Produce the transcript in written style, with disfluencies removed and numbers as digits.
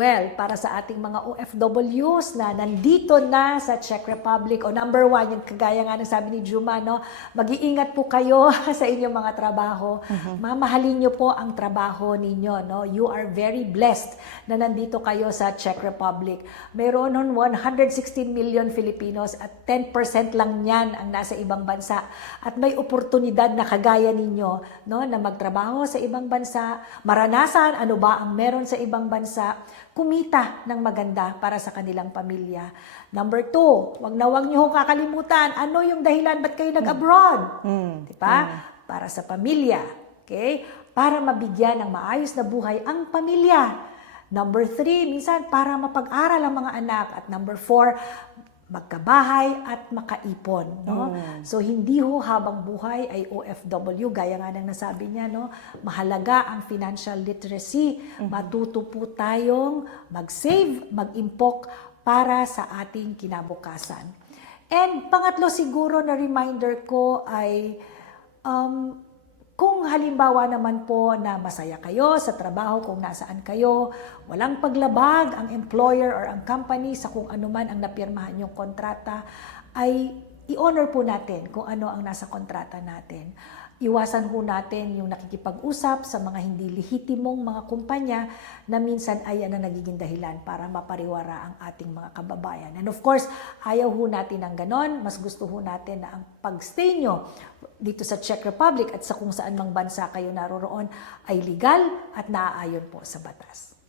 Well, para sa ating mga OFWs na nandito na sa Czech Republic, o number one, yung kagaya nga ng sabi ni Juma, no, mag-iingat po kayo sa inyong mga trabaho. Mamahalin nyo po ang trabaho ninyo. No? You are very blessed na nandito kayo sa Czech Republic. Mayroon nun 116 million Filipinos at 10% lang yan ang nasa ibang bansa. At may oportunidad na kagaya ninyo, no, na magtrabaho sa ibang bansa, maranasan ano ba ang meron sa ibang bansa, kumita ng maganda para sa kanilang pamilya. Number 2, wag niyo kakalimutan, ano yung dahilan ba't kayo nag-abroad? Diba? Para sa pamilya. Okay? Para mabigyan ng maayos na buhay ang pamilya. Number 3, minsan para mapag-aral ang mga anak. At number 4, magkabahay at makaipon. No? So hindi ho habang buhay ay OFW, gaya nga ng nasabi niya, no? Mahalaga ang financial literacy. Matuto po tayong mag-save, mag-impok para sa ating kinabukasan. And pangatlo siguro na reminder ko ay kung halimbawa naman po na masaya kayo sa trabaho, kung nasaan kayo, walang paglabag ang employer or ang company sa kung ano man ang napirmahan yung kontrata, ay i-honor po natin kung ano ang nasa kontrata natin. Iwasan po natin yung nakikipag-usap sa mga hindi lehitimong mga kumpanya na minsan ay yan ang nagiging dahilan para mapariwara ang ating mga kababayan. And of course, ayaw ho natin ng ganon. Mas gusto ho natin na ang pag-stay nyo dito sa Czech Republic at sa kung saan mang bansa kayo naroroon ay legal at naaayon po sa batas.